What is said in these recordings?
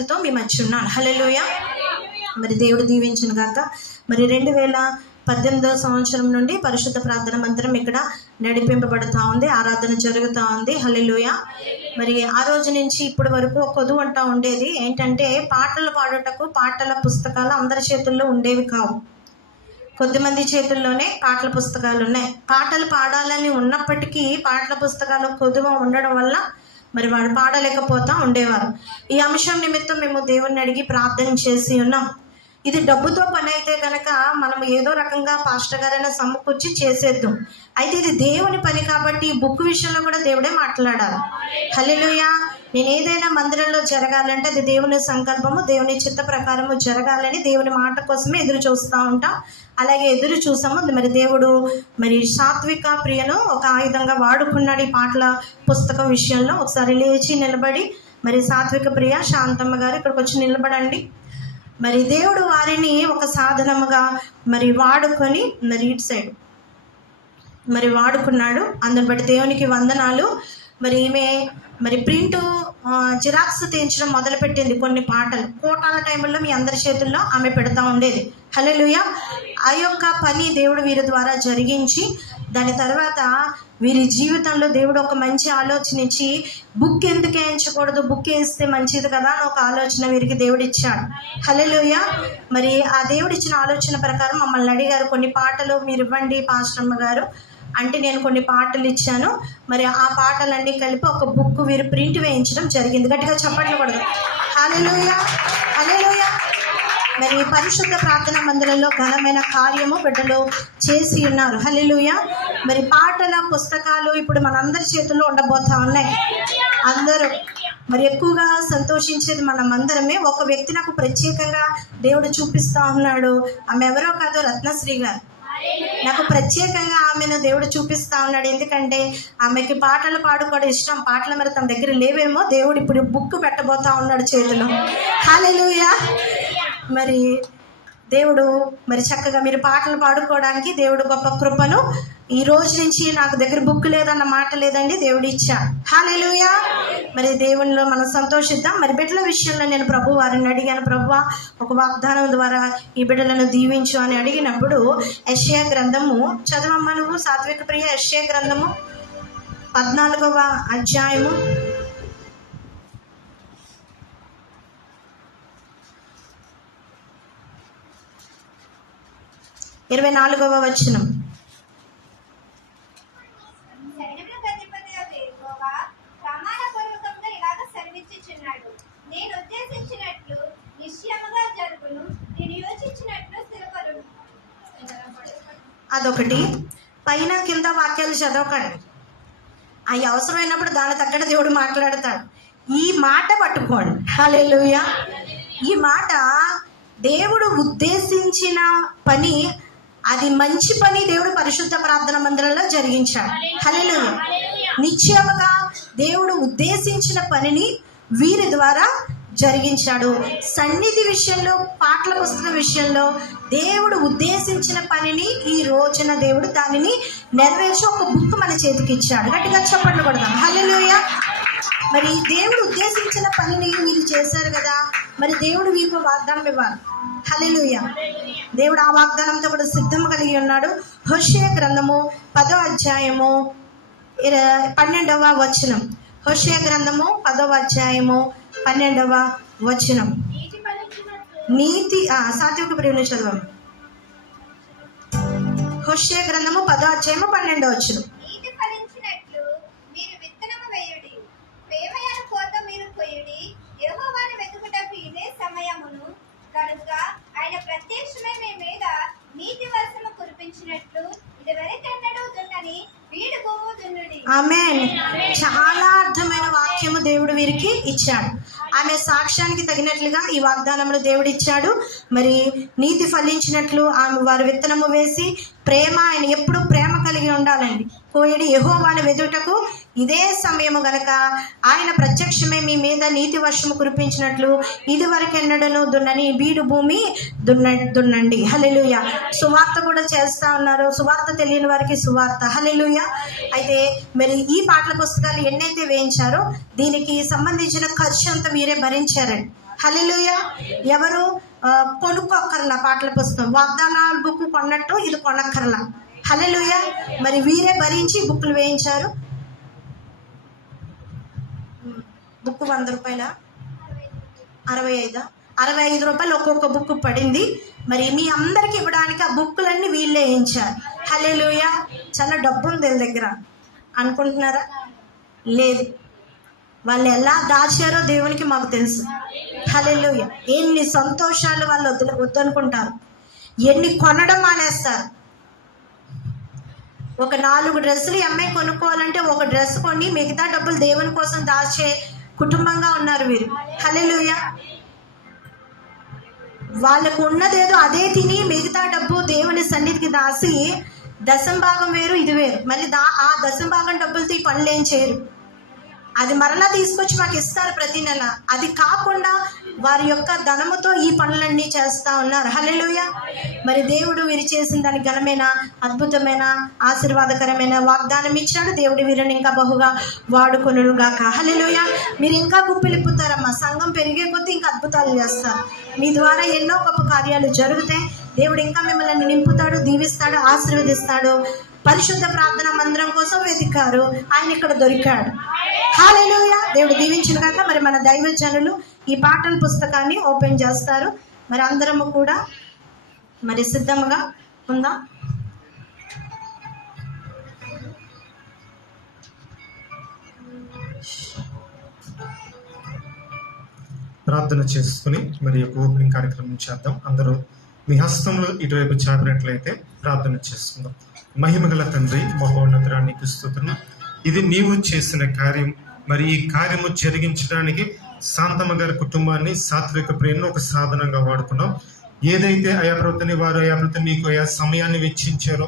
కృతజ్ఞతతో మీ మధ్య ఉన్నాను. హల్లెలూయా. మరి దేవుడు దీవించును గాక. మరి 2018వ సంవత్సరం నుండి పరిశుద్ధ ప్రార్థన మందిరం ఇక్కడ నడిపింపబడుతూ ఉంది, ఆరాధన జరుగుతూ ఉంది. హల్లెలూయా. మరి ఆ రోజు నుంచి ఇప్పటి వరకు కొదువు అంటూ ఉండేది. ఏంటంటే పాటలు పాడుటకు పాటల పుస్తకాలు అందరి చేతుల్లో ఉండేవి కావు, కొద్దిమంది చేతుల్లోనే పాటల పుస్తకాలు ఉన్నాయి. పాటలు పాడాలని ఉన్నప్పటికీ పాటల పుస్తకాలు కొద్దువ ఉండడం వల్ల మరి వాడు పాడలేకపోతూ ఉండేవారు. ఈ అంశం నిమిత్తం మేము దేవుణ్ణి అడిగి ప్రార్థన చేసి ఉన్నాం. ఇది డబ్బుతో పని అయితే కనుక మనం ఏదో రకంగా పాస్టర్ గారైనా సమకూర్చి చేసేద్దాం. అయితే ఇది దేవుని పని కాబట్టి ఈ బుక్ విషయంలో కూడా దేవుడే మాట్లాడాలి. హల్లెలూయా. నేను ఏదైనా మందిరంలో జరగాలంటే అది దేవుని సంకల్పము, దేవుని చిత్త ప్రకారము జరగాలని దేవుని మాట కోసమే ఎదురు చూస్తూ ఉంటాం. అలాగే ఎదురు చూసాము. మరి దేవుడు మరి సాత్విక ప్రియను ఒక ఆయుధంగా వాడుకున్నాడు ఈ పాటల పుస్తకం విషయంలో. ఒకసారి లేచి నిలబడి మరి సాత్విక ప్రియ శాంతమ్మ గారు ఇక్కడికి వచ్చి నిలబడండి. మరి దేవుడు వారిని ఒక సాధనముగా మరి వాడుకొని మరి ఇటు సైడ్ మరి వాడుకున్నాడు. అందుని బట్టి దేవునికి వందనాలు. మరి ఈమె మరి ప్రింట్ జిరాక్స్ తీయించడం మొదలుపెట్టింది. కొన్ని పాటలు కోటాల టైంలో మీ అందరి చేతుల్లో ఆమె పెడతా ఉండేది. హల్లెలూయా. ఆ యొక్క పని దేవుడు వీరి ద్వారా జరిగించి దాని తర్వాత వీరి జీవితంలో దేవుడు ఒక మంచి ఆలోచన ఇచ్చి బుక్ ఎందుకు వేయించకూడదు, బుక్ వేస్తే మంచిది కదా అని ఒక ఆలోచన వీరికి దేవుడు ఇచ్చాడు. హల్లెలూయా. మరి ఆ దేవుడు ఇచ్చిన ఆలోచన ప్రకారం మమ్మల్ని అడిగారు, కొన్ని పాటలు మీరు ఇవ్వండి పాస్టమ్మ గారు అంటే నేను కొన్ని పాటలు ఇచ్చాను. మరి ఆ పాటలన్నీ కలిపి ఒక బుక్ వీరు ప్రింట్ వేయించడం జరిగింది. గట్టిగా చప్పట్లు కొడదాం. హల్లెలూయా. హల్లెలూయా. మరి పరిశుద్ధ ప్రార్థన మందిరంలో ఘనమైన కార్యము బిడ్డలు చేసి ఉన్నారు. హల్లెలూయా. మరి పాటల పుస్తకాలు ఇప్పుడు మనందరి చేతుల్లో ఉండబోతా ఉన్నాయి. అందరూ మరి ఎక్కువగా సంతోషించేది మనమందరమే. ఒక వ్యక్తి నాకు ప్రత్యేకంగా దేవుడు చూపిస్తా ఉన్నాడు. ఆమె ఎవరో కాదు, రత్నశ్రీ గారు. నాకు ప్రత్యేకంగా ఆమెను దేవుడు చూపిస్తా ఉన్నాడు. ఎందుకంటే ఆమెకి పాటలు పాడుకోవడం ఇష్టం. పాటలు మరి తన దగ్గర లేవేమో, దేవుడు ఇప్పుడు బుక్ పెట్టబోతా ఉన్నాడు చేతిలో. హల్లెలూయా. మరి దేవుడు మరి చక్కగా మీరు పాటలు పాడుకోవడానికి దేవుడు గొప్ప కృపను ఈ రోజు నుంచి నాకు దగ్గర బుక్ లేదన్న మాట లేదండి, దేవుడు ఇచ్చా. హల్లెలూయా. మరి దేవునిలో మనం సంతోషిద్దాం. మరి బిడ్డల విషయంలో నేను ప్రభు వారిని అడిగాను, ప్రభువా ఒక వాగ్దానం ద్వారా ఈ బిడ్డలను దీవించు అని అడిగినప్పుడు యెషయా గ్రంథము చదవమ్మా నువ్వు సాత్విక ప్రియ. యెషయా గ్రంథము 14వ అధ్యాయము 24వ వచనం. అదొకటి. పైన కింద వాక్యాలు చదవకండి, అవి అవసరమైనప్పుడు దాని తగ్గట్టు దేవుడు మాట్లాడతాడు. ఈ మాట పట్టుకోండి. హల్లెలూయా. ఈ మాట దేవుడు ఉద్దేశించిన పని, అది మంచి పని దేవుడు పరిశుద్ధ ప్రార్థన మందిరంలో జరిగించాడు. హల్లెలూయా. నిశ్చయముగా దేవుడు ఉద్దేశించిన పనిని వీరి ద్వారా జరిగించాడు. సన్నిధి విషయంలో, పాటల పుస్తకం విషయంలో దేవుడు ఉద్దేశించిన పనిని ఈ రోజున దేవుడు దానిని నెరవేర్చి ఒక బుక్ మన చేతికి ఇచ్చాడు. గట్టిగా చప్పట్లు కొడదాం. హల్లెలూయా. మరి దేవుడు ఉద్దేశించిన పనిని మీరు చేశారు కదా, మరి దేవుడు మీకు వాగ్దానం ఇవ్వాలి. హల్లెలూయా. దేవుడు ఆ వాగ్దానంతో కూడా సిద్ధం కలిగి ఉన్నాడు. హోషేయ గ్రంథము 10వ అధ్యాయము 12వ వచనం. హోషేయ గ్రంథము 10వ అధ్యాయము 12వ వచనం. నీతి సాత్విక ప్రియుని చదవము. హోషేయ గ్రంథము 10వ అధ్యాయము 12వ వచనం. ఆయన ప్రత్యక్షమై మీ మీద నీతి వర్షము కురిపించినట్లు ఇదివరకెన్నడూ దున్నని వీడు భూమి దున్నుడి. ఆమేన్. చాలా అర్థమైన వాక్యము దేవుడు వీరికి ఇచ్చాడు. ఆమె సాక్ష్యానికి తగినట్లుగా ఈ వాగ్దానములు దేవుడు ఇచ్చాడు. మరి నీతి ఫలించినట్లు ఆమె వారు విత్తనము వేసి ప్రేమ, ఆయన ఎప్పుడు ప్రేమ కలిగి ఉండాలండి. కోయడి యెహోవాను వెదుటకు ఇదే సమయము గనక ఆయన ప్రత్యక్షమే మీ మీద నీతి వర్షము కురిపించినట్లు ఇది వరకు ఎన్నడను దున్నని బీడు భూమి దున్నండి. హల్లెలూయా. సువార్త కూడా చేస్తా ఉన్నారు. సువార్త తెలియని వారికి సువార్త. హల్లెలూయా. అయితే మరి ఈ పాటల పుస్తకాలు ఎన్నైతే వేయించారో దీనికి సంబంధించిన ఖర్చు అంతా మీరే భరించారండి. హల్లెలూయా. ఎవరు కొనుక్కోక్కర్లా పాటల పుస్తకం, వాగ్దానాల బుక్ కొన్నట్టు ఇది కొనక్కర్లా. హల్లెలూయా. మరి వీరే భరించి బుక్లు వేయించారు. బుక్ 100 రూపాయల 65 రూపాయలు ఒక్కొక్క బుక్ పడింది. మరి మీ అందరికి ఇవ్వడానికి ఆ బుక్కులన్నీ వీళ్ళే వేయించారు. హల్లెలూయా. చాలా డబ్బు ఉంది వీళ్ళ దగ్గర అనుకుంటున్నారా? లేదు. వాళ్ళు ఎలా దాచారో దేవునికి మాకు తెలుసు. హల్లెలూయా. ఎన్ని సంతోషాలు వాళ్ళు వద్దనుకుంటారు, ఎన్ని కొనడం మానేస్తారు. ఒక 4 డ్రెస్సులు అమ్మాయి కొనుక్కోవాలంటే ఒక డ్రెస్ కొని మిగతా డబ్బులు దేవుని కోసం దాచే కుటుంబంగా ఉన్నారు వీరు. హల్లెలూయా. వాళ్ళకు ఉన్నదేదో అదే తిని మిగతా డబ్బు దేవుని సన్నిధికి దాసి, దశంభాగం వేరు ఇది వేరు. మళ్ళీ ఆ దశంభాగం డబ్బులతో ఈ పనులు ఏం చేయరు. అది మరలా తీసుకొచ్చి మాకు ఇస్తారు ప్రతి నెల. అది కాకుండా వారి యొక్క ధనముతో ఈ పనులన్నీ చేస్తూ ఉన్నారు. హల్లెలూయా. మరి దేవుడు వీరు చేసిన దానికి ఘనమైన, అద్భుతమైన, ఆశీర్వాదకరమైన వాగ్దానం ఇచ్చాడు. దేవుడు వీరిని ఇంకా బహుగా వాడుకొనును గాక. హల్లెలూయా. మీరు ఇంకా గుప్పిలిప్పుతారమ్మా. సంఘం పెరిగే కొద్దీ ఇంకా అద్భుతాలు చేస్తారు. మీ ద్వారా ఎన్నో గొప్ప కార్యాలు జరుగుతాయి. దేవుడు ఇంకా మిమ్మల్ని నింపుతాడు, దీవిస్తాడు, ఆశీర్వదిస్తాడు. పరిశుద్ధ ప్రార్థన మందిరం కోసం వెతికారు, ఆయన ఇక్కడ దొరికాడు. హల్లెలూయా. దేవుడు దీవించిన కాక మరి మన దైవజనులు ఈ పాటల పుస్తకాన్ని ఓపెన్ చేస్తారు. మరి అందరము కూడా మరి సిద్ధంగా ఉందా? ప్రార్థన చేసుకుని మరి ఓపెనింగ్ కార్యక్రమం చేద్దాం. అందరూ మీ హస్తంలో ఇటువైపు చాపినట్లయితే ప్రార్థన చేసుకుందాం. మహిమగల తండ్రి, మహోన్నతురానికి స్తుతులు. ఇది నీవు చేసిన కార్యం. మరి ఈ కార్యము జరిగించడానికి శాంతమ్మ గారి కుటుంబాన్ని, సాత్విక ప్రేమను ఒక సాధనంగా వాడుకున్నాం. ఏదైతే అయాప్రవృత్తిని వారు అయాప్రవృత్తిని నీకు అయా సమయాన్ని వెచ్చించారో,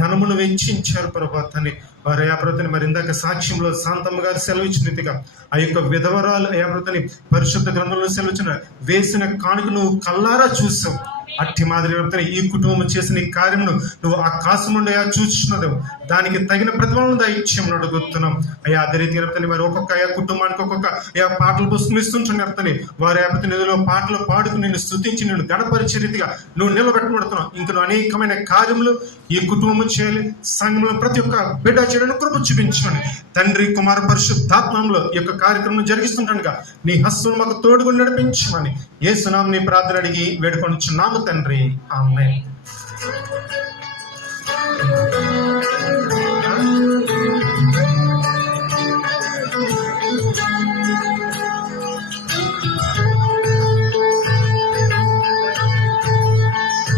ధనమును వెచ్చించారు ప్రభాతాన్ని వారు అయాప్రవృత్తిని. మరి ఇందాక సాక్ష్యంలో శాంతమ్మ గారు సెలవిచ్చిన రీతిగా ఆ యొక్క విధవరాలు అయాప్రవృత్తిని పరిశుద్ధ గ్రంథంలో సెలవిచ్చిన వేసిన కానుక నువ్వు కల్లారా చూసావు. అట్టి మాదిరి ఈ కుటుంబం చేసిన ఈ కార్యమును నువ్వు ఆకాశం నుండి అయా చూస్తున్నావు. దానికి తగిన ప్రతిఫలం దయచేయమని అడుగుతున్నాం అయ్యా. అదే రీతి మరి ఒక్కొక్క అయా కుటుంబానికి ఒక్కొక్క అయా పాటలు పుస్తకం ఇస్తుంటున్నారని వారి నిధిలో పాటలు పాడుకుని నిన్ను స్తుతించి నిన్ను గణపరిచే రీతిగా నువ్వు నిలబెట్టబడుతున్నావు. ఇంక నువ్వు అనేకమైన కార్యములు ఈ కుటుంబం చేయాలి, సంఘంలో ప్రతి ఒక్క బిడ్డ చేయడానికి కృప చూపించండి తండ్రి. కుమార పరిశుద్ధాత్మంలో ఈ యొక్క కార్యక్రమం జరిగిస్తుంటానుగా నీ హస్తం మాకు తోడుగా నడిపించమని యేసునామమున నీ ప్రార్థన అడిగి వేడుకొనుచున్నాము తండ్రి. ఆమేన్.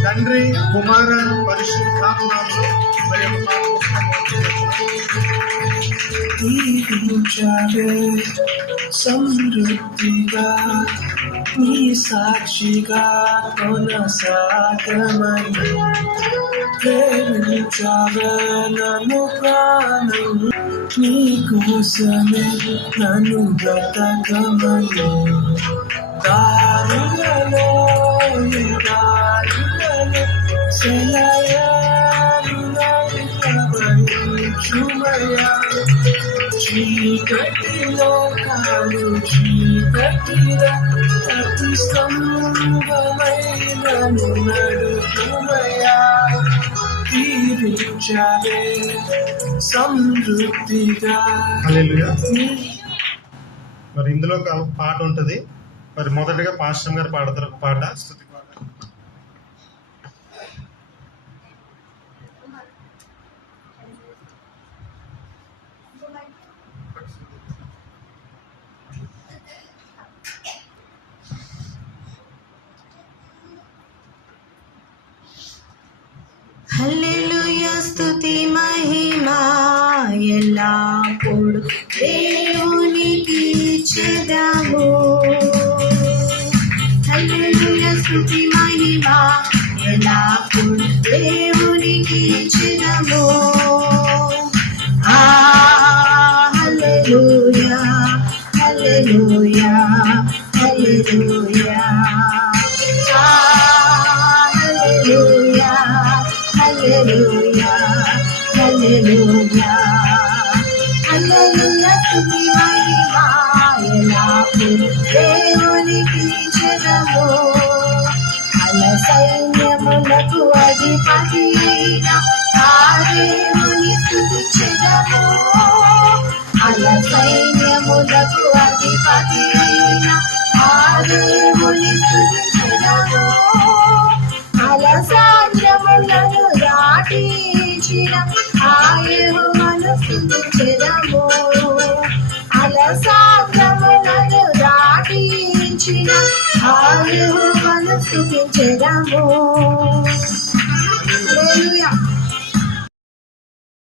తండ్రి, కుమార పరిశుద్ధాత్మలో సమృద్ధిగా నీ సాక్షిగా కొనసాగమని ప్రేమించావే నన్ను ప్రాణం, నీ కోసమే నన్ను బ్రతకమని దారులలో సెలయరుచుమయా చీకటిలో కాదు చీకటిల అతి స్తంభమైనను నడుపుమయా తీర్చావే సమృద్ధిగా. హల్లెలూయా. మరి ఇందులో ఒక పాట ఉంటుంది. మరి మొదటగా పాస్టర్ గారు పాడతారు ఒక పాట, స్తుతి పాట. హల్లెలూయా. స్తుతి మహిమా ఎల్లప్పుడు దేవునికి చెదము. హల్లెలూయా. స్తుతి మహిమా ఎల్లప్పుడు దేవునికి చెదము. హల్లెలూయా, హల్లెలూయా, హల్లెలూయా, హల్లెలూయా, హల్లెలూయా, హల్లెలూయా, హల్లెలూయా. స్తుతి మహిమా ఎల్లప్పుడు దేవునికి స్తుతించెదము అల సైన్యములకు అధిపతి అయిన ఆ దేవుని స్తుతించెదము అల సైన్యములకు అధిపతి అయిన ఆ దేవుని స్తుతించెదము అల సాధ్యములను దాటించిన ఆ యెహోవాను స్తుతించెదము అల సాధ్యములను దాటించిన ఆ యెహోవాను స్తుతించెదము హల్లెలూయా.